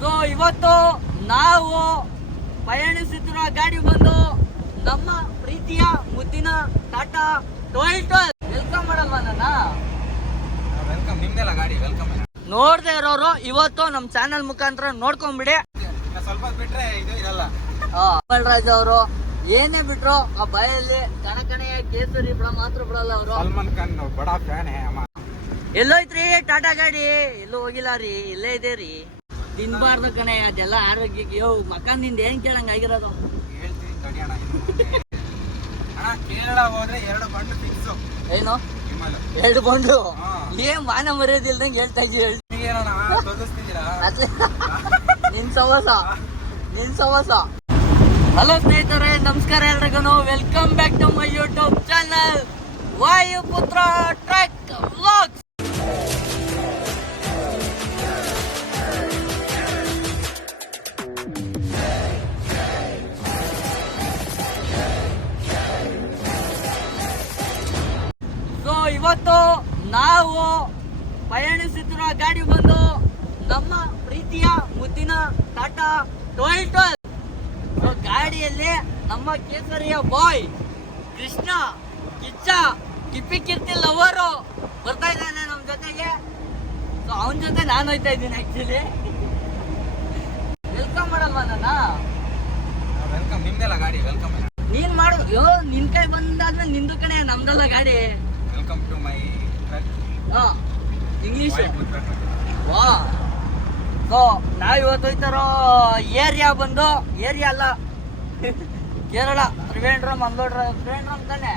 So ಇವತ್ತು ನಾವು ಪಯಣಿಸುತ್ತಿರುವ ಗಾಡಿ ಬಂದು ನಮ್ಮ ಪ್ರೀತಿಯ ಮುದ್ದಿನ ಟಾಟಾ ಟೊಯೋಟಾ. ವೆಲ್ಕಮ್ ಮಾಡಲ್ವಾ ನನ್ನ? ವೆಲ್ಕಮ್, ನಿಮ್ದೆಲ್ಲ ಗಾಡಿ ವೆಲ್ಕಮ್. ನೋಡ್ದೆ ಇರೋರು ಇವತ್ತು ನಮ್ಮ ಚಾನಲ್ ಮುಖಾಂತರ ನೋಡ್ಕೊಂಡ್ಬಿಡಿ. ಸ್ವಲ್ಪ ಬಿಟ್ರೆ ಇದು ಇರಲ್ಲ. ರಾಜ್ ಅವರು ಏನೇ ಬಿಟ್ರು ಆ ಬಾಯಲ್ಲಿ ಕಣಕಣೆಯ ಕೇಸರಿ ಬಿಡ ಮಾತ್ರ ಬಿಡಲ್ಲ ಅವರು. ಸಲ್ಮಾನ್ ಖಾನ್ ಬಡ ಫ್ಯಾನ್. ಎಲ್ಲೋಯ್ತ್ರಿ ಟಾಟಾ ಗಾಡಿ? ಎಲ್ಲೂ ಹೋಗಿಲ್ಲ ರೀ, ಇಲ್ಲೇ ಇದೆ ರೀ. ತಿನ್ಬಾರ್ದು ಕಣೆ, ಅದೆಲ್ಲ ಆರೋಗ್ಯಕ್ಕೆ. ಯೋ ಮಕ್ಕಂದಿಂದ ಏನ್ ಕೇಳಂಗ ಆಗಿರೋದು? ಹೇಳ್ತೀನಿ ತಡಿ ಅಣ್ಣ. ಅಣ್ಣ ಕೇರಳ ಹೋದ್ರೆ 2 ಬಂಡು ಫಿಕ್ಸ್. ಏನು ಹಿಮಾಲ 2 ಬಂಡು? ಏನ್ ಮಾನ ಮರ್ಯಾದಿಲ್ದಂಗೆ ಹೇಳ್ತಾ ಇದ್ದೀವಿ. ಏನಣ್ಣ ತೋರಿಸ್ತಿದ್ದೀರಾ? ನಿನ್ ಸವಸ. ಹಲೋ ಸ್ನೇಹಿತರೆ, ನಮಸ್ಕಾರ ಎಲ್ರಿಗೂ. Welcome back to my YouTube channel Vayuputra truck vlogs. So ಇವತ್ತು ನಾವು ಪಯಣಿಸುತ್ತಿರುವ ಗಾಡಿ ಬಂದು ನಮ್ಮ ಪ್ರೀತಿಯ ಮುದ್ದಿನ ಟಾಟಾ ಟೊಯೋಟಾ. ಸೊ ಗಾಡಿಯಲ್ಲಿ ನಮ್ಮ ಕೇಸರಿಯ ಬಾಯ್ ಕೃಷ್ಣ ಕಿಚ್ಚ ಕಿಪ್ಪಿ ಕೀರ್ತಿ ಲವರು ಬರ್ತಾ ಇದ್ದಾನೆ ನಮ್ಮ ಜೊತೆಗೆ. ಸೊ ಅವನ ಜೊತೆ ನಾನು ಹೋಯ್ತಾ ಇದ್ದೀನಿ ಆಕ್ಚುಲಿ. ವೆಲ್ಕಮ್ ಮಾಡಲ್ವಾ ನನ್ನ? ವೆಲ್ಕಮ್, ನಿಮ್ದೆಲ್ಲ ಗಾಡಿ ವೆಲ್ಕಮ್. ನೀನ್ ಮಾಡು. ಯೋ ನಿನ್ ಕೈ ಬಂದಾದ್ಮೇಲೆ ನಿಂದು ಕಣೆ, ನಮ್ದಲ್ಲ ಗಾಡಿ. Welcome to my truck. English ವಾ. ಸೊ ನಾವಿವತ್ತು ಹೋಯ್ತಾರೋ ಏರಿಯಾ ಬಂದು, ಏರಿಯಾ ಅಲ್ಲ ಕೇರಳ, ತ್ರಿವೇಂದ್ರಂ ತಾನೆ,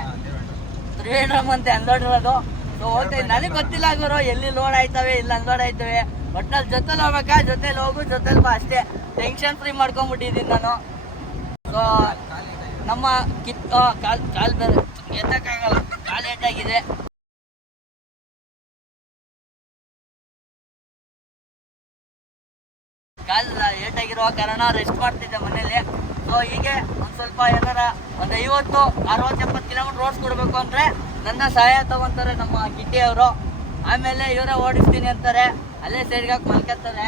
ತ್ರಿವೇಂದ್ರಂ ಅಂತ ಅನ್ಲೋಡಿರೋದು. ಸೊ ಹೋಗ್ತಾ ನನಗೆ ಗೊತ್ತಿಲ್ಲ ಗುರು ಎಲ್ಲಿ ಲೋಡ್ ಆಯ್ತವೆ, ಇಲ್ಲ ಅನ್ಲೋಡ್ ಆಯ್ತವೆ. ಒಟ್ನಲ್ಲಿ ಜೊತೆಲಿ ಹೋಗ್ಬೇಕಾ, ಜೊತೆಲಿ ಹೋಗು ಜೊತೆಲಿ ಬಾ ಅಷ್ಟೇ. ಟೆನ್ಷನ್ ಫ್ರೀ ಮಾಡ್ಕೊಂಡ್ಬಿಟ್ಟಿದ್ದೀನಿ ನಾನು. ಸೊ ನಮ್ಮ ಕಾಲ್ ಬೇರೆ ಎತ್ತಕ್ಕಾಗಲ್ಲ, ಕಾಲು ಏಟಾಗಿದೆ. ಕಾಲು ಏಟಾಗಿರುವ ಕಾರಣ ರೆಸ್ಟ್ ಮಾಡ್ತಿದ್ದೆ ಮನೇಲಿ. ಸೊ ಹೀಗೆ ಒಂದು ಸ್ವಲ್ಪ ಏನಾರ ಒಂದು 50-60-70 ಕಿಲೋಮೀಟರ್ ಓಡಿಸ್ಕೊಡ್ಬೇಕು ಅಂದರೆ ನನ್ನ ಸಹಾಯ ತಗೊಂತಾರೆ ನಮ್ಮ ಗಿಡ್ಡಿ ಅವರು. ಆಮೇಲೆ ಇವರೇ ಓಡಿಸ್ತೀನಿ ಅಂತಾರೆ, ಅಲ್ಲೇ ಸೈಡ್ಗೆ ಹಾಕಿ ಮಲ್ಕೊತಾರೆ.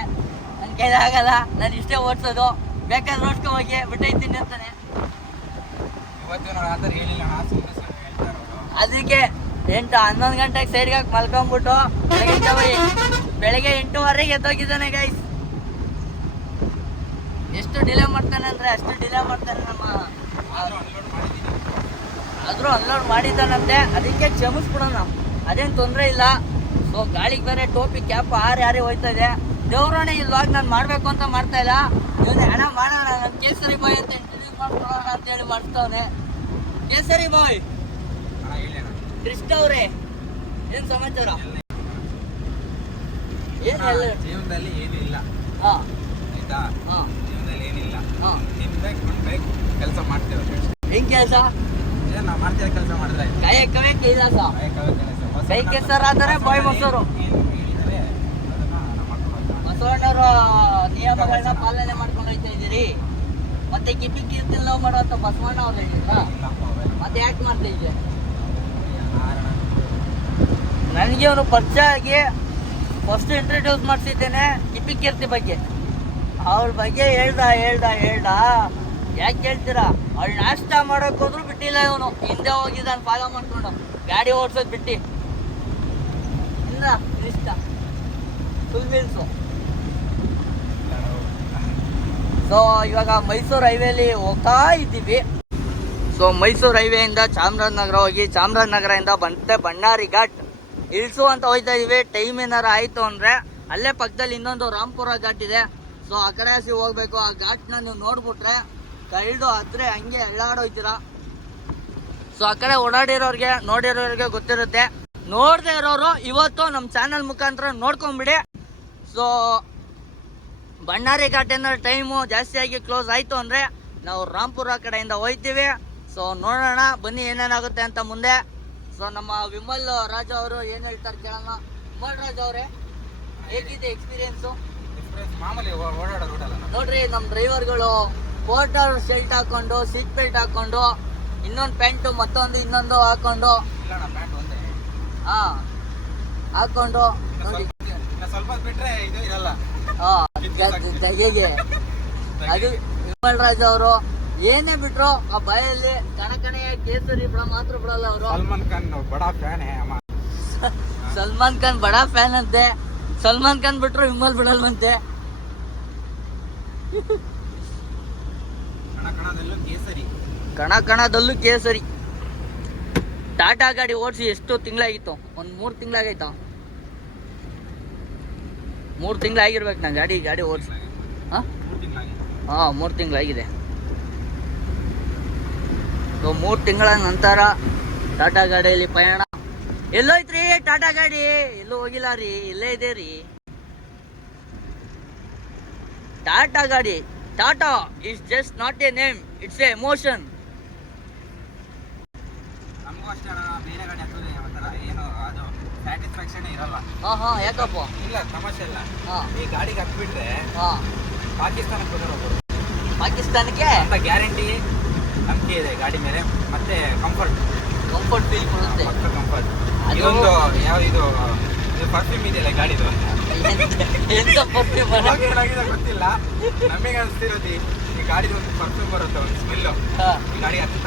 ನನ್ನ ಕೈಲಾಗಲ್ಲ, ನಾನು ಇಷ್ಟೇ ಓಡಿಸೋದು, ಬೇಕಾದ್ರೆ ಓಡಿಸ್ಕೊ ಹೋಗಿ ಬಿಟ್ಟೈತೀನಿ ಅಂತಾನೆ. ಅದಕ್ಕೆ 8-11 ಗಂಟೆಗೆ ಸೈಡ್ಗೆ ಹಾಕಿ ಮಲ್ಕೊಂಡ್ಬಿಟ್ಟು ಬೆಳಗ್ಗೆ 8:15 ಎದ್ದೋಗಿದ್ದಾನೆ ಗೈಸ್. ಎಷ್ಟು ಡಿಲೇ ಮಾಡ್ತಾನೆ ಅಂದರೆ ಅಷ್ಟು ಡಿಲೇ ಮಾಡ್ತಾನೆ ನಮ್ಮ. ಆದರೂ ಅನ್ಲೋಡ್ ಮಾಡಿದ್ದಾನಂತೆ, ಅದಕ್ಕೆ ಕ್ಷಮಿಸ್ಬಿಡೋಣ, ಅದೇನು ತೊಂದರೆ ಇಲ್ಲ. ಸೊ ಗಾಳಿಗೆ ಬೇರೆ ಟೋಪಿ ಕ್ಯಾಪ್ ಯಾರೇ ಹೋಯ್ತಾ ಇದೆ. ದೇವ್ರೇ ಇಲ್ವಾಗ ನಾನು ಮಾಡಬೇಕು ಅಂತ ಮಾಡ್ತಾ ಇಲ್ಲ. ಇವನೇ ಹಣ ಮಾಡೋಣ, ನನ್ನ ಕೇಸರಿ ಬಾಯ್ ಅಂತ ಇಂಟ್ರೊಡ್ಯೂಸ್ ಮಾಡ್ಕೊಳ್ಳೋಣ ಅಂತೇಳಿ ಮಾಡ್ತಾವನೆ. ಕೇಸರಿ ಬಾಯ್ ಕೃಷ್ಣ ಅವರೇ, ಏನು ಸಮಾಚಾರ? ಏನೆಲ್ಲ ಜೀವನದಲ್ಲಿ ಏನೂ ಇಲ್ಲ. ಹಾಂ ಆಯ್ತಾ? ಹಾಂ ಜೀವನದಲ್ಲಿ ಏನಿಲ್ಲ. ಹಾಂ ಬೇಕು ಕೆಲಸ ಮಾಡ್ತೇವೆ. ಹೆಂಗ್ ಕೆಲಸ? ಏನು ನಾವು ಮಾಡ್ತೇವೆ, ಕೆಲಸ ಮಾಡಿದ್ರೆ ಕಾಯಕವೇ ಕೈಲಾಸ. ಕೈ ಕೆಸರಾದರೆ ಬಾಯ್ ಮೊಸರು. ಬಸವಣ್ಣವರ ನಿಯಮಗಳನ್ನ ಪಾಲನೆ ಮಾಡ್ಕೊಂಡು ಹೋಗ್ತಾ ಇದ್ದೀರಿ. ಮತ್ತೆ ಕಿಪ್ಪಿ ಕೀರ್ತಿ ಲವ್ ಮಾಡೋಂಥ ಬಸವಣ್ಣ ಅವ್ರು ಹೇಳಿದ್ರ, ಮತ್ತೆ ಯಾಕೆ ಮಾಡ್ತಾ ಇದ್ದೆ? ನನಗೆ ಅವನು ಪರಿಚಯ ಆಗಿ ಫಸ್ಟ್ ಇಂಟ್ರೊಡ್ಯೂಸ್ ಮಾಡಿಸಿದ್ದೇನೆ ಕಿಪ್ಪಿ ಕೀರ್ತಿ ಬಗ್ಗೆ. ಅವಳ ಬಗ್ಗೆ ಹೇಳ್ದ ಯಾಕೆ ಹೇಳ್ತೀರಾ? ಅವಳು ನಾಷ್ಟ ಮಾಡೋಕೆ ಹೋದ್ರು ಬಿಟ್ಟಿಲ್ಲ ಇವನು. ಹಿಂದೆ ಹೋಗಿದ್ದಾನೆ ಫಾಲೋ ಮಾಡ್ಕೊಂಡು, ಗಾಡಿ ಓಡಿಸೋದು ಬಿಟ್ಟು. ಇಲ್ಲ ಇಷ್ಟ ಫುಲ್ ಮೀಲ್ಸು. ಸೊ ಇವಾಗ ಮೈಸೂರು ಹೈವೇಲಿ ಹೋಗ್ತಾ ಇದ್ದೀವಿ. ಸೊ ಮೈಸೂರು ಹೈವೇಯಿಂದ ಚಾಮರಾಜನಗರ ಹೋಗಿ, ಚಾಮರಾಜನಗರದಿಂದ ಮತ್ತೆ ಬಳ್ಳಾರಿ ಘಾಟ್ ಇಳಿಸು ಅಂತ ಹೋಗ್ತಾ ಇದೀವಿ. ಟೈಮ್ ಏನಾರು ಆಯಿತು ಅಂದರೆ ಅಲ್ಲೇ ಪಕ್ಕದಲ್ಲಿ ಇನ್ನೊಂದು ರಾಂಪುರ ಘಾಟ್ ಇದೆ. ಸೊ ಆ ಕಡೆ ಹಸಿ ಹೋಗ್ಬೇಕು. ಆ ಘಾಟ್ನ ನೀವು ನೋಡ್ಬಿಟ್ರೆ ಕೈಡು ಹತ್ರ ಹಂಗೆ ಎಳ್ಳಾಡೋಯ್ತೀರ. ಸೊ ಆ ಕಡೆ ಓಡಾಡಿರೋರಿಗೆ ನೋಡಿರೋರಿಗೆ ಗೊತ್ತಿರುತ್ತೆ. ನೋಡದೆ ಇರೋರು ಇವತ್ತು ನಮ್ಮ ಚಾನಲ್ ಮುಖಾಂತರ ನೋಡ್ಕೊಂಬಿಡಿ. ಸೊ ಬಳ್ಳಾರಿ ಘಾಟ್ ಏನಾದ್ರು ಟೈಮು ಜಾಸ್ತಿಯಾಗಿ ಕ್ಲೋಸ್ ಆಯಿತು ಅಂದರೆ ನಾವು ರಾಂಪುರ ಕಡೆಯಿಂದ ಹೋಗ್ತೀವಿ. ಸೊ ನೋಡೋಣ ಬನ್ನಿ ಏನೇನಾಗುತ್ತೆ ಅಂತ ಮುಂದೆ. ಸೊ ನಮ್ಮ ವಿಮಲ್ ರಾಜ್ ಅವರು ಏನು ಹೇಳ್ತಾರೆ ಕೇಳೋಣ. ವಿಮಲ್ ರಾಜ್ ಅವರೇ, ಹೇಗಿದೆ ಎಕ್ಸ್ಪೀರಿಯನ್ಸು? ಮಾಮೂಲಿ ಓಡಾಡೋ ರೂಟಲ್ಲ ನೋಡ್ರಿ, ನಮ್ಮ ಡ್ರೈವರ್ಗಳು ಪೋರ್ಟರ್ ಶರ್ಟ್ ಹಾಕೊಂಡು, ಸೀಟ್ ಬೆಲ್ಟ್ ಹಾಕೊಂಡು, ಇನ್ನೊಂದು ಪ್ಯಾಂಟು ಮತ್ತೊಂದು ಇನ್ನೊಂದು ಹಾಕೊಂಡು, ಹಾಕೊಂಡು ನೋಡಿ ಸ್ವಲ್ಪ ಬಿಟ್ರೆ ಇದು ಇರಲ್ಲ. ತೆಗೆಗೆ ಅದು ವಿಮಲ್ ರಾಜ್ ಅವರು ಏನೇ ಬಿಟ್ರು ಆ ಬಾಯಲ್ಲಿ ಕಣಕಣೆಯ ಕೇಸರಿ ಬಿಡ ಮಾತ್ರ ಬಿಡಲ್ಲ ಅವರು. ಸಲ್ಮಾನ್ ಖಾನ್ ಬಡಾ ಫ್ಯಾನ್ ಅಮ್ಮ. ಸಲ್ಮಾನ್ ಖಾನ್ ಬಡಾ ಫ್ಯಾನ್ ಅಂತೆ. ಸಲ್ಮಾನ್ ಖಾನ್ ಬಿಟ್ರು ವಿಮಲ್ ಬಿಡಲ್ವಂತೆ. ಕಣದಲ್ಲೂ ಕೇಸರಿ. ಟಾಟಾ ಗಾಡಿ ಓಡಿಸಿ ಎಷ್ಟು ತಿಂಗಳಾಗಿತ್ತು? ಒಂದು 3 ತಿಂಗಳಾಗೈತಾ? 3 ತಿಂಗಳಾಗಿರ್ಬೇಕು ನಾ ಗಾಡಿ ಓಡಿಸಿ. ಹಾಂ 3 ತಿಂಗಳಾಗಿದೆ. 3 ತಿಂಗಳ ನಂತರ ಟಾಟಾ ಗಾಡಿಯಲ್ಲಿ ಪಯಣ. ಎಲ್ಲೋಯ್ತ್ರಿ ಟಾಟಾ ಗಾಡಿ? ಎಲ್ಲೂ ಹೋಗಿಲ್ಲ ರೀ, ಇಲ್ಲೇ ಇದೆ ರೀ ಟಾಟಾ ಗಾಡಿ. Tata is just not A name, it's A emotion. ನಮಗೂ ಅಷ್ಟೇ ಬೇರೆ ಗಾಡಿ ಹತ್ತಿದ್ರೆ ಒಂಥರ ಏನು ಅದು ಸ್ಯಾಟಿಸ್ಫ್ಯಾಕ್ಷನ್ ಇರಲ್ಲ. ಯಾಕಪ್ಪ? ಇಲ್ಲ ತಮಾಷೆ ಇಲ್ಲ. ಈ ಗಾಡಿಗೆ ಹತ್ಬಿಟ್ರೆ ಪಾಕಿಸ್ತಾನಕ್ಕೆ ಹೋಗೋರು. ಪಾಕಿಸ್ತಾನಕ್ಕೆ ಅಂತ ಗ್ಯಾರಂಟಿ ನಂಬಿಕೆ ಇದೆ ಗಾಡಿ ಮೇಲೆ. ಮತ್ತೆ ಕಂಫರ್ಟ್ ಫೀಲ್ ಕೊಡುತ್ತೆ. ಕಂಫರ್ಟ್. ಇದೊಂದು ಯಾವ ಇದು ಪರ್ಫ್ಯೂಮ್ ಇದೆಯಲ್ಲ ಗಾಡಿದು, ಎಂತ ಪರ್ಫ್ಯೂಮ್ ಏನಾಗಿದೆ ಗೊತ್ತಿಲ್ಲ. ನಮಗೆ ಅನಿಸ್ತಿರೋದು ಈ ಗಾಡಿದು ಒಂದು ಪರ್ಫ್ಯೂಮ್ ಬರುತ್ತೆ, ಒಂದು ಸ್ಮೆಲ್ಲು. ಈ ಗಾಡಿ ಹತ್ತಿದ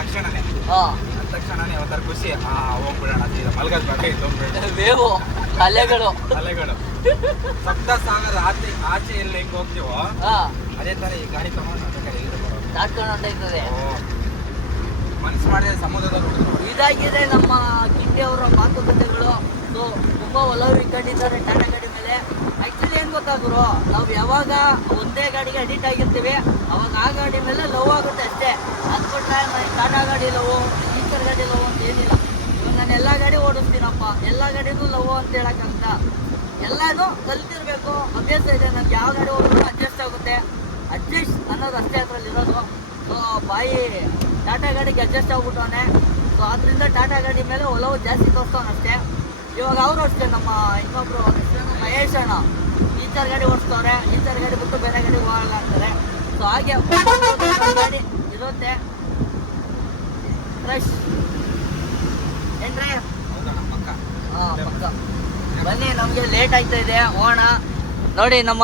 ತಕ್ಷಣನೇ ಒಂಥರ ಖುಷಿ. ಹೋಗ್ಬಿಡೋಣ ಸೀದಾ ಮಲ್ಗದ ಬೇಡ. ಬೇವು ಅಲೆಗಳು ಸಪ್ತ ಸಾಗರ ಆಚೆ ಎಲ್ಲಿ ಹೆಂಗ್ ಹೋಗ್ತೀವೋ ಅದೇ ತರ ಈ ಗಾಡಿ ತಗೊಂಡು ಮನಸ್ಸು ಮಾಡಿದ್ರೆ ಸಮುದ್ರದ ಇದಾಗಿದೆ ನಮ್ಮ ಕಿಂಡಿ ಅವರ ಮಾತುಕತೆಗಳು. ಸೊ ತುಂಬಾ ಒಲವು ಇಟ್ಕೊಂಡಿದ್ದಾರೆ ಟಾಟಾ ಗಾಡಿ ಮೇಲೆ. ಆಕ್ಚುಲಿ ಏನ್ ಗೊತ್ತಾದ್ರು, ನಾವು ಯಾವಾಗ ಒಂದೇ ಗಾಡಿಗೆ ಅಡಿಕ್ಟ್ ಆಗಿರ್ತೀವಿ ಅವಾಗ ಆ ಗಾಡಿ ಮೇಲೆ ಲವ್ ಆಗುತ್ತೆ ಅಷ್ಟೇ. ಅದು ಬಿಟ್ರೆ ಟಾಟಾ ಗಾಡಿ ಲವ್, ಈಚರ್ ಗಾಡಿ ಲವ್ ಅಂತ ಏನಿಲ್ಲ. ಇವಾಗ ನಾನು ಎಲ್ಲ ಗಾಡಿ ಓಡಿಸ್ತೀನಪ್ಪ, ಎಲ್ಲ ಗಾಡಿನೂ ಲವ್ ಅಂತ ಹೇಳಕ್ಕಾಗ್ತಾ. ಎಲ್ಲಾನು ಕಲ್ತಿರ್ಬೇಕು, ಅಭ್ಯಾಸ ಇದೆ. ನನಗೆ ಯಾವ ಗಾಡಿ ಹೋದ್ರು ಅಡ್ಜಸ್ಟ್ ಆಗುತ್ತೆ. ಅಡ್ಜಸ್ಟ್ ಅನ್ನೋದು ಅಷ್ಟೇ ಅದರಲ್ಲಿ ಇರೋದು. ಸೊ ಬಾಯಿ ಟಾಟಾ ಗಾಡಿಗೆ ಅಡ್ಜಸ್ಟ್ ಆಗ್ಬಿಟ್ಟವನೆ. ಸೊ ಅದರಿಂದ ಟಾಟಾ ಗಾಡಿ ಮೇಲೆ ಒಲವು ಜಾಸ್ತಿ ತೋರಿಸ್ತವನಷ್ಟೇ. ಇವಾಗ ಅವರು ಅಷ್ಟೇ, ನಮ್ಮ ಇನ್ನೊಬ್ರು ಮಹೇಶ್ ಅಣ್ಣ ಈಚರ್ ಗಾಡಿ ಓಡಿಸ್ತವ್ರೆ. ಈಚರ್ ಗಾಡಿ ಬಿಟ್ಟು ಬೇರೆ ಗಾಡಿ ಹೋಗಲ್ಲ ಅಂತಾರೆ. ಸೊ ಹಾಗೆ ಗಾಡಿ ಇರುತ್ತೆ ಫ್ರೆಶ್ ಏನ್ರಿ? ಪಕ್ಕ ಬನ್ನಿ, ನಮಗೆ ಲೇಟ್ ಆಯ್ತಾ ಇದೆ, ಹೋಗೋಣ. ನೋಡಿ ನಮ್ಮ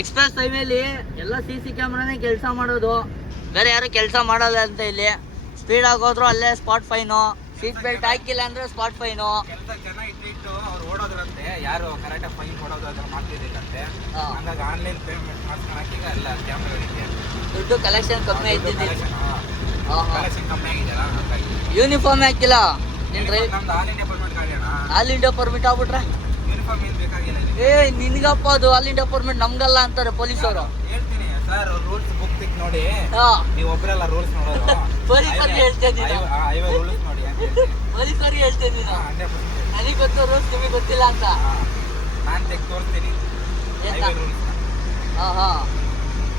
ಎಕ್ಸ್ಪ್ರೆಸ್ ಹೈವೇಲಿ ಎಲ್ಲ CC ಕ್ಯಾಮ್ರಾನೇ ಕೆಲಸ ಮಾಡೋದು, ಬೇರೆ ಯಾರು ಕೆಲಸ ಮಾಡಲ್ಲ ಅಂತ. ಇಲ್ಲಿ ಸ್ಪೀಡ್ ಆಗೋದ್ರು ಅಲ್ಲೇ ಸ್ಪಾಟ್ ಫೈನು, ಸೀಟ್ ಬೆಲ್ಟ್ ಹಾಕಿಲ್ಲ ಅಂದ್ರೆ ಸ್ಪಾಟ್ ಫೈನು. ಕೆಲಸ ಚೆನ್ನಾಗಿ ಇಟ್ಟಿಟ್ಟು ಅವ್ರು ಓಡೋದ್ರಂತೆ, ಯಾರು ಕರೆಕ್ಟಾಗಿ ಫೈನ್ ಕೊಡೋದು ಅದನ್ನ ಮಾಡ್ತಿದ್ದಿಲ್ಲಂತೆ. ಹಂಗಾಗಿ ಆನ್ಲೈನ್ ಪೇಮೆಂಟ್ ಮಾಡ್ಕೊಳಕ್ಕೆ ಎಲ್ಲ ಕ್ಯಾಮ್ರಾಗಳಿಗೆ ದುಡ್ಡು ಕಲೆಕ್ಷನ್ ಕಮ್ಮಿ ಐತಿದ್ದಿ. ಕಲೆಕ್ಷನ್ ಕಮ್ಮಿ ಆಗಿದೆಯಲ್ಲ ಹಾಗಾಗಿ. ಯೂನಿಫಾರ್ಮ್ ಹಾಕಿಲ್ಲ ನಿನ್ ಡ್ರೈವ್. ನಮ್ದು ಆಲ್ ಇಂಡಿಯಾ ಪರ್ಮಿಟ್ ಗಾಡಿ ಅಣ್ಣ. ಆಲ್ ಇಂಡಿಯಾ ಪರ್ಮಿಟ್ ಆಗ್ಬಿಟ್ರೆ ಯೂನಿಫಾರ್ಮ್ ಏನು ಬೇಕಾಗಿಲ್ಲ. ನಿನ್ಗಪ್ಪ ಅದು ಆಲ್ ಇಂಡಿಯಾ ಪರ್ಮಿಟ್, ನಮ್ಗಲ್ಲ ಅಂತಾರೆ ಪೊಲೀಸವರು. ಹೇಳ್ತೀನಿ ಸರ್, ರೂಲ್ಸ್ ಬುಕ್ ತಿಕ್ ನೋಡಿ, ನೀವು ಒಬ್ಬರೆಲ್ಲ ರೂಲ್ಸ್ ನೋಡೋದು. ಪೊಲೀಸರಿಗೆ ಹೇಳ್ತೇನೆ, ರೂಲ್ಸ್ ನೋಡಿ ಪೊಲೀಸರಿಗೆ ಹೇಳ್ತೇನೆ. ನನಗೆ ಗೊತ್ತು ರೂಲ್ಸ್, ನಿಮಗೆ ಗೊತ್ತಿಲ್ಲ ಅಂತ. ನಾನು ತೆಗ್ ತೋರಿಸ್ತೀನಿ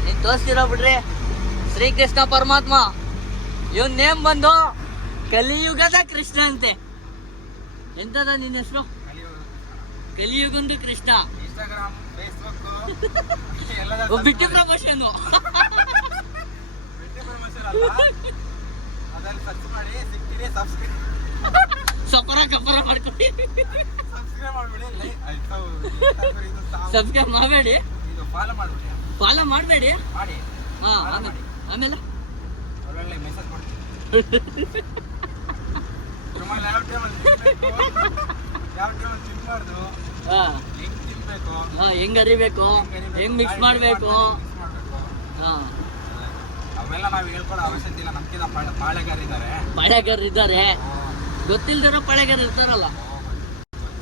ನೀನ್ ತೋರಿಸ್ತೀರ ಬಿಡ್ರಿ. ಶ್ರೀಕೃಷ್ಣ ಪರಮಾತ್ಮ, ಇವನ್ ನೇಮ್ ಬಂದು ಕಲಿಯುಗದ ಕೃಷ್ಣ ಅಂತೆ. ಎಂತದ ನಿನ್ನ ಹೆಸರು? ಕಲಿಯುಗಂದು ಕೃಷ್ಣ. ಇನ್ಸ್ಟಾಗ್ರಾಮ್, ಫೇಸ್ಬುಕ್ ಬಿಟ್ಟಿ ಪ್ರಮೋಷನ್ ಅದನ್ನ ಸರ್ಚ್ ಮಾಡಿ ಸಿಗ್ತೀರಿ. ಸಪರ ಕಪರ ಮಾಡ್ಕೊಳ್ಳಿ, ಸಬ್ಸ್ಕ್ರೈಬ್ ಮಾಡ್ಬಿಡಿ, ಸಬ್ಸ್ಕ್ರೈಬ್ ಮಾಡಬೇಡಿ, ಫಾಲೋ ಮಾಡಬೇಡಿ ಮಾಡಿ. ಆಮೇಲೆ ಒಳ್ಳೊಳ್ಳೆ ಮೆಸೇಜ್ ಕೊಡ್ತೀನಿ. ಯಾವ ಟೈಮಲ್ಲಿ ತಿನ್ಬಾರ್ದು, ಹೆಂಗ್ ತಿನ್ಬೇಕು, ಹೆಂಗ್ ಅರಿಬೇಕು, ಹೆಂಗ್ ಮಿಕ್ಸ್ ಮಾಡಬೇಕು, ಅವೆಲ್ಲ ನಾವು ಹೇಳ್ಕೊಡೋ ಅವಶ್ಯಕತೆ ಇಲ್ಲ. ನಮ್ಗಿಂತ ಪಾಳೆಗಾರ ಇದ್ದಾರೆ, ಗೊತ್ತಿಲ್ದಿರೋ ಪಾಳೆಗಾರ ಇರ್ತಾರಲ್ಲ.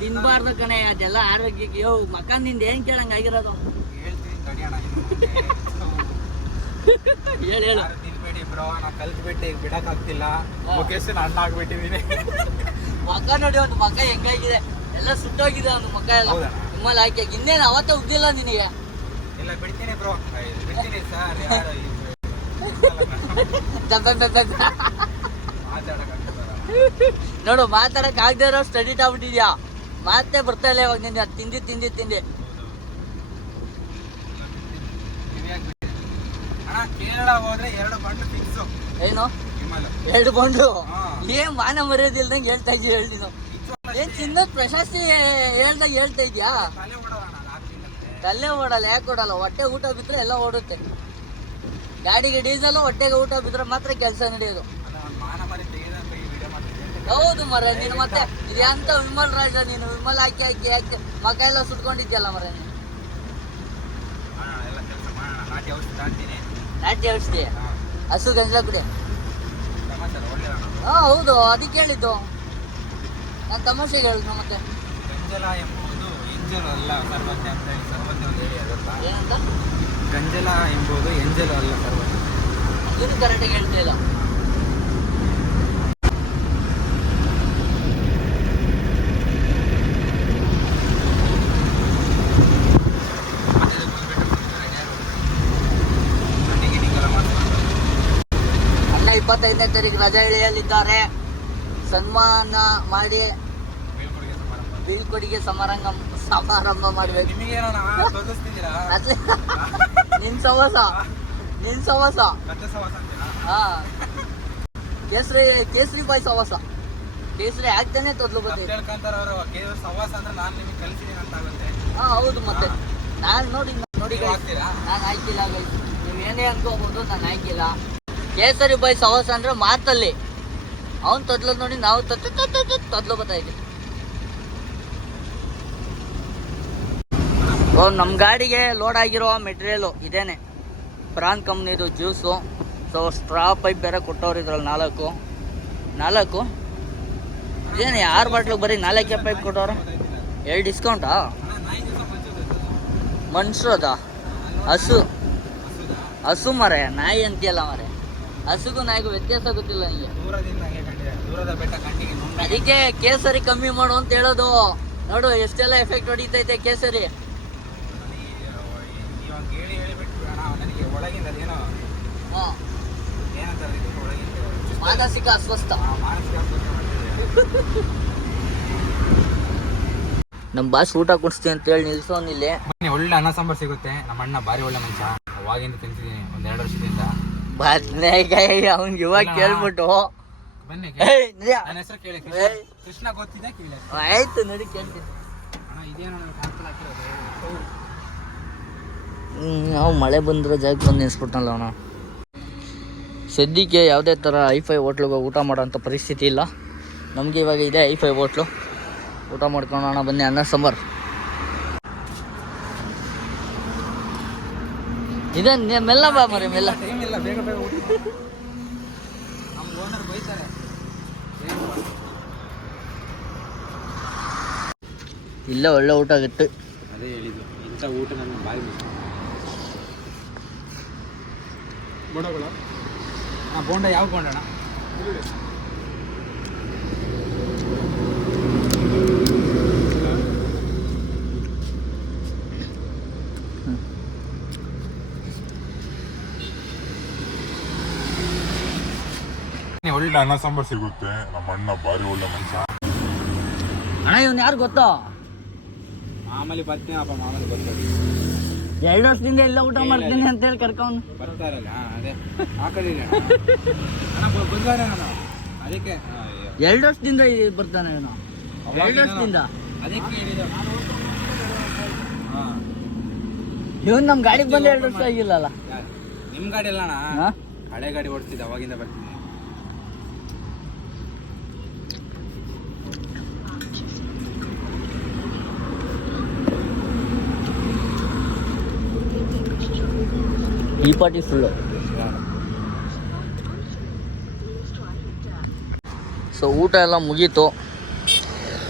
ತಿನ್ಬಾರ್ದು ಕಣೆ, ಅದೆಲ್ಲ ಆರೋಗ್ಯಕ್ಕೆ. ಮಕ್ಕಂದಿಂದ ಏನ್ ಕೇಳಂಗ ಆಗಿರೋದು? ಹೇಳ್ತೀನಿ ತಡಿಯೋಣ. ಹೇಳು ತಿನ್ಬೇಡಿ ಬ್ರೋ, ನಾ ಕಲ್ತ್ಬಿಟ್ಟು ಈಗ ಬಿಡಕ್ ಆಗ್ತಿಲ್ಲ. ಲೊಕೇಶನ್ ಅಣ್ಣ ಆಗ್ಬಿಟ್ಟಿದೀನಿ. ಮಕ್ಕ ನೋಡಿ, ಒಂದು ಮಕ್ಕ ಹೆಂಗಾಗಿದೆ, ಎಲ್ಲ ಸುಟ್ಟೋಗಿದೆ ಒಂದು ಮಕ್ಕ ಎಲ್ಲ. ನಿಮ್ಮಲ್ಲಿ ಹಾಕಿ ಇನ್ನೇನು ಅವತ್ತ ಉಗ್ದಿಲ್ಲ ನಿನಗೆ? ಇಲ್ಲ ಬಿಡ್ತೀನಿ ಬ್ರೋ, ಬಿಡ್ತೀನಿ ಸರ್. ನೋಡು, ಮಾತಾಡಕ್ ಆಗದೆ ಇರೋ ಸ್ಟಡಿ ಆಗ್ಬಿಟ್ಟಿದ್ಯಾ, ಮಾತೇ ಬರ್ತಾ ಇಲ್ಲ ಇವಾಗ ನಿನ್ಗೆ. ತಿಂದಿ ತಿಂದಿ ತಿಂದಿ ಕೇರಳ ಹೋದ್ರೆ 2 ಬಂಡು ಫಿಕ್ಸ್. ಏನು 2 ಬಂಡು? ಏನ್ ಮಾನ ಮರ್ಯಾದಿಲ್ದಂಗೆ ಹೇಳ್ತಾ ಇದೀವಿ. ಹೇಳಿ ನೀನು ಏನ್ ಚಿನ್ನದ ಪ್ರಶಸ್ತಿ ಹೇಳ್ತಾ ಇದ್ಯಾ? ತಲೆ ಓಡಲ್ಲ, ಯಾಕೆ ಓಡಲ್ಲ? ಹೊಟ್ಟೆ ಊಟ ಬಿದ್ರೆ ಎಲ್ಲ ಓಡುತ್ತೆ. ಗಾಡಿಗೆ ಡೀಸೆಲ್, ಹೊಟ್ಟೆಗೆ ಊಟ ಬಿದ್ರೆ ಮಾತ್ರ ಕೆಲಸ ನಡೆಯೋದು. ಹೌದು ಮರ, ನೀನು ಮತ್ತೆ ಇದು ಎಂತ ವಿಮಲ್ ರಾಜ, ನೀನು ವಿಮಲ್ ಹಾಕಿ ಹಾಕಿ ಹಾಕಿ ಮಕ ಎಲ್ಲ ಸುಟ್ಕೊಂಡಿದ್ಯಲ್ಲ ಮರ ನೀನು. ನಾಟಿ ಔಷಧಿ ಹಸು ಗಂಜಲ ಕುಡಿ. ಹಾ ಹೌದು, ಅದಕ್ಕೆ ಹೇಳಿದ್ದು ನಾನು, ತಮಾಷೆಗೆ ಹೇಳಿದ್ನು. ಮತ್ತೆ ಗಂಜಲ ಎಂಬುದು ಎಂಜಲು ಅಲ್ಲ ಸರ್ವಜ್ಞ ಅಂತ ಹೇಳಿ ಸರ್ವಜ್ಞ ಒಂದು ಹೇಳಿ ಅದಲ್ಲ. ಏನಂತ? ಗಂಜಲ ಎಂಬುದು ಎಂಜಲು ಅಲ್ಲ ಸರ್ವಜ್ಞ. ಇದು ಕರೆಕ್ಟಾಗಿ ಹೇಳ್ತಾ ಇಲ್ಲ. ಅಣ್ಣ 25ನೇ ತಾರೀಕು ರಜಾ ಇಳಿಯಲಿದ್ದಾರೆ. ಸನ್ಮಾನ ಮಾಡಿ ಬೀಳ್ಕೊಡುಗೆ ಸಮಾರಂಭ ಮಾಡ್ಬೇಕು. ನಿನ್ ಸವಾಸ ಹಾ, ಕೇಸರಿ ಬಾಯ್ ಸವಾಸ. ಕೇಸರಿ ಆಗ್ತಾನೆ ತೊದ್ಲು ಬರ್ತೈತೆ. ಹಾ ಹೌದು, ಮತ್ತೆ ನಾನು ನೋಡಿ ನಾನು ಆಯ್ಕಿಲ್ಲ. ನೀವು ಏನೇ ಅನ್ಕೋಬಹುದು, ನಾನು ಆಯ್ಕಿಲ್ಲ. ಕೇಸರಿ ಬಾಯ್ ಸವಾಸ ಅಂದ್ರೆ ಮಾತಲ್ಲಿ, ಅವನ್ ತೊದ್ಲು ನೋಡಿ ನಾವು ತೊದ್ಲು ಬರ್ತೈತಿ. ನಮ್ಮ ಗಾಡಿಗೆ ಲೋಡ್ ಆಗಿರೋ ಮೆಟೀರಿಯಲು ಇದೇನೆ, ಪ್ರಾನ್ ಕಂಪ್ನಿದು ಜ್ಯೂಸು. ಸೊ ಸ್ಟ್ರಾ ಪೈಪ್ ಬೇರೆ ಕೊಟ್ಟವ್ರು ಇದ್ರಲ್ಲಿ 4 ಇದೇನೆ 6 ಬಾಟ್ಲಿಗೆ ಬರೀ 4 ಪೈಪ್ ಕೊಟ್ಟವ್ರು. 2 ಡಿಸ್ಕೌಂಟಾ? ಮನುಷ್ಯರದ ಹಸು ಮರೆ, ನಾಯಿ ಅಂತೀಯಲ್ಲ ಮರೆ. ಹಸುಗೂ ನಾಯಿಗೂ ವ್ಯತ್ಯಾಸ ಗೊತ್ತಿಲ್ಲ ನನಗೆ. ಅದಕ್ಕೆ ಕೇಸರಿ ಕಮ್ಮಿ ಮಾಡು ಅಂತ ಹೇಳೋದು. ನೋಡು ಎಷ್ಟೆಲ್ಲ ಎಫೆಕ್ಟ್ ಹೊಡಿತೈತೆ ಕೇಸರಿ. ಮಾನಸಿಕ ಅಸ್ವಸ್ಥ. ನಮ್ಮ ಬಾಸ್ ಊಟ ಕೊಡಿಸ್ತೀನಿ ಅಂತ ಹೇಳಿ ನಿಲ್ಸೋನಿಲ್ಲ. ಒಳ್ಳೆ ಅನ್ನ ಸಾಂಬಾರ್ ಸಿಗುತ್ತೆ. ನಮ್ಮ ಅಣ್ಣ ಬಾರಿ ಒಳ್ಳೆ ಮನುಷ್ಯ, ಅವಾಗಿಂದ ತಿಂತಿದ್ದೀನಿ ಒಂದು 2 ವರ್ಷದಿಂದ. ಬದನೆಕಾಯಿ ಅವ್ನಿಗೆ ಇವಾಗ ಕೇಳ್ಬಿಟ್ಟು ಬನ್ನಿ, ನನ್ನ ಹೆಸರು ಕೇಳಿ. ಕೃಷ್ಣ ಗೊತ್ತಿದೆ, ಕೇಳಿ. ಆಯ್ತು ನೋಡಿ ಕೇಳ್ತೀನಿ. ನಾವು ಮಳೆ ಬಂದ್ರೆ ಜಾಗಕ್ಕೆ ಬಂದು ನಿಲ್ಸ್ಬಿಟ್ಟನಲ್ಲ ಅವನು. ಸದ್ಯಕ್ಕೆ ಯಾವುದೇ ಥರ ಐಫೈ ಹೋಟ್ಲಿಗೆ ಊಟ ಮಾಡೋಂಥ ಪರಿಸ್ಥಿತಿ ಇಲ್ಲ ನಮಗೆ. ಇವಾಗ ಇದೆ ಐಫೈ ಹೋಟ್ಲು, ಊಟ ಮಾಡ್ಕೊಳ್ಳೋಣ ಬನ್ನಿ. ಅನ್ನ ಸಾಂಬಾರು ಇದೆ, ಮೆಲ್ಲ ಬಾ ಮರಿ, ಮೆಲ್ಲ. ಇಲ್ಲ ಒಳ್ಳೆ ಊಟ ಆಗುತ್ತೆ. ಅದೇ ಹೇಳಿದ್ದು, ಇಂಥ ಊಟ ನಮ್ಗೆ ಬಾಯಿ ಬೋಂಡಗಳು. ಬೋಂಡ ಯಾವ ಬೋಂಡಣ? ಒಳ್ಳೆ ಅನ್ನ ಸಾಂಬಾರ್ ಸಿಗುತ್ತೆ. ನಮ್ಮ ಅಣ್ಣ ಬಾರಿ ಒಳ್ಳೆ ಮನುಷ್ಯ. ಅಣ್ಣ ಇವನು ಯಾರು ಗೊತ್ತಾ? ಮಾಮೂಲಿ ಬರ್ತೀನಿ ಅಪ್ಪ, ಮಾಮೂಲಿ ಬರ್ತೀನಿ. 2 ವರ್ಷದಿಂದ ಎಲ್ಲ ಊಟ ಮಾಡ್ತೀನಿ ಅಂತ ಹೇಳಿ ಕರ್ಕೊಂಡು ಬರ್ತಾರಲ್ಲ. ಅದೇ ಹಾಕಲಿಲ್ಲ ಬಂದ್ವಾರ ನಾನು, ಅದಕ್ಕೆ 2 ವರ್ಷದಿಂದ ಬರ್ತಾನೆ ಇವನು. 2 ವರ್ಷದಿಂದ ಅದಕ್ಕೆ ಹೇಳಿದ. ಇವನು ನಮ್ಮ ಗಾಡಿಗೆ ಬಂದು 2 ವರ್ಷ ಆಗಿಲ್ಲಲ್ಲ. ನಿಮ್ಮ ಗಾಡಿ ಅಲ್ಲ ಅಣ್ಣ, ಹಳೆ ಗಾಡಿ ಓಡಿಸ್ತಿದ್ದೆ, ಅವಾಗಿಂದ ಬರ್ತೀನಿ. ಈ ಪಾರ್ಟಿ ಫುಲ್ಲು. ಸೊ ಊಟ ಎಲ್ಲ ಮುಗೀತು.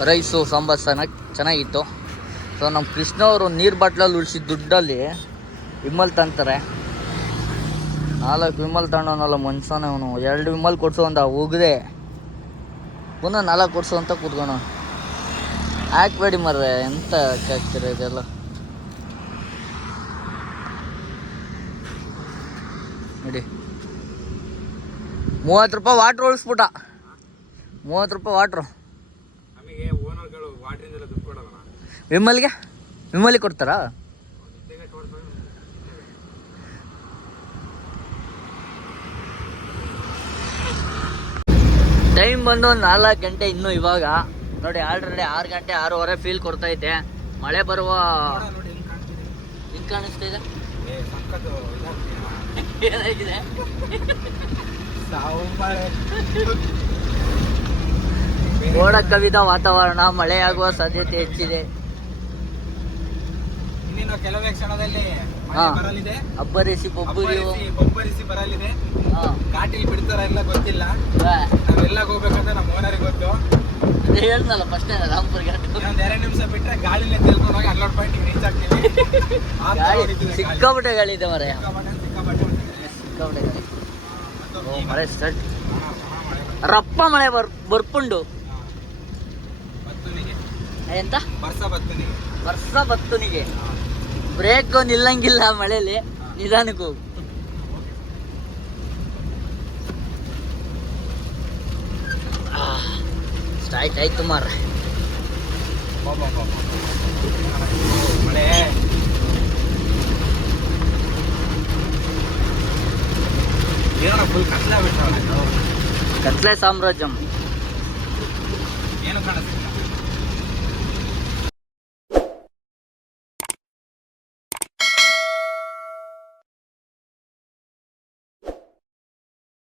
ರೈಸು ಸಾಂಬಾರು ಚೆನ್ನಾಗಿತ್ತು. ಸೊ ನಮ್ಮ ಕೃಷ್ಣ ಅವರು ನೀರು ಬಾಟ್ಲಲ್ಲಿ ಉಳಿಸಿದ ದುಡ್ಡಲ್ಲಿ ವಿಮಲ್ ತಂತಾರೆ. 4 ವಿಮಲ್ ತಗೊಂಡವನಲ್ಲ ಮನ್ಸನೇ ಅವನು. 2 ವಿಮಲ್ ಕೊಡ್ಸೋ ಅಂತ ಹೋಗದೆ ಪುನಃ 4 ಕೊಡ್ಸೋ ಅಂತ ಕೂತ್ಕೊಂಡು. ಹಾಕ್ಬೇಡಿ ಮರ್ರೆ, ಎಂತ ಹಾಕ್ತೀರ ಇದೆಲ್ಲ. ನೋಡಿ 30 ರೂಪಾಯಿ ವಾಟ್ರ್ ಉಳಿಸ್ಬಿಟ್ಟ. 30 ರೂಪಾಯಿ ವಾಟ್ರು. ನಮಗೆ ಓನರ್ಗಳು ವಾಟ್ರಿಂದೆಲ್ಲ ದುಡ್ಡು ಕೊಡಲ್ಲ. ವಿಮಲ್ಗೆ ಕೊಡ್ತಾರಾ? ಟೈಮ್ ಬಂದು 4 ಗಂಟೆ ಇನ್ನು. ಇವಾಗ ನೋಡಿ ಆಲ್ರೆಡಿ 6 ಗಂಟೆ 6:15 ಫೀಲ್ ಕೊಡ್ತೈತೆ. ಮಳೆ ಬರುವ ಹೆಂಗ್ ಕಾಣಿಸ್ತಾ ಇದೆ? ಏ ಸಖತ್ತು ಇದಾಗ್ತೀಯ. ಏನಾಗಿದೆ? ಸಾವು ಮಳೆ. ಮೋಡ ಕವಿದ ವಾತಾವರಣ, ಮಳೆಯಾಗುವ ಸಾಧ್ಯತೆ ಹೆಚ್ಚಿದೆ. ಇನ್ನಿನ್ನು ಕೆಲವೇ ಕ್ಷಣದಲ್ಲಿ ಮಳೆ ಹಾ. ಬರಲಿದೆ. ಅಬ್ಬರಿಸಿ ಬೊಬ್ಬರಿಯು. ಬೊಬ್ಬರಿಸಿ ಬರಲಿದೆ. ಹಾ. ಘಾಟಿಲ್ ಬಿಡ್ತಾರ ಎಲ್ಲ ಗೊತ್ತಿಲ್ಲ. ಹಾ. ನಾವೆಲ್ಲ ಹೋಗ್ಬೇಕಂತ ನಮ್ಮ ಓನರಿಗೆ ಗೊತ್ತು. ಅದೇ ಹೇಳ್ದಲ್ಲ ಫಸ್ಟ್ ರಾಮ್ಪುರ್ ಘಾಟ್. ಇನ್ನೊಂದ್ 2 ನಿಮಿಷ ಬಿಟ್ರೆ ಗಾಳಿನೇ ತೇಲ್ಕೊಂಡು ಹೋಗಿ ಅಲ್ಲೋಡ್ ಪಾಯಿಂಟ್ ರೀಚ್ ಆಗ್ತೀವಿ. ಆ ಥರ ಗಾಳಿ ಹೊಡಿತಿದೆ ಗಾಳಿ. ಸಿಕ್ಕಾಪಟ್ಟೆ ಗಾಳಿ ಇದೆ ಮರ. ಸಿಕ್ಕಾಪಟ್ಟೆ ಹೊಡಿತಿದೆ. ಸಿಕ್ಕಾಪಟ್ಟೆ ಗಾಳಿ. ಮತ್ತು ಓ ಈಗ ಮಳೆ ಸ್ಟಾರ್ಟ್. ಮಹಾ ಮಳೆ ಬಂತು. ರಪ್ಪ ಮಳೆ ಬರ್ಪುಂಡು. ಬತ್ತುನಿಗೆ ಎಂತ ಬರ್ಸ ಬತ್ತುನಿಗೆ. ವರ್ಷ ಬತ್ತುನಿಗೆ ಬ್ರೇಕ್ ನಿಲ್ಲಂಗಿಲ್ಲ ಮಳೆಲಿ, ನಿಧಾನಕ್ಕೂ. ಸ್ಟಾರ್ಟ್ ಆಯ್ತು ಮಾರ. ಮಳೆ ಏನೋ ಫುಲ್ ಕತ್ಲೆ ಬಿಟ್ಟವಲ್ಲ. ಕತ್ಲೆ ಸಾಮ್ರಾಜ್ಯಂ. ಏನು ಕಾಣಿಸ್ತಿಲ್ಲ.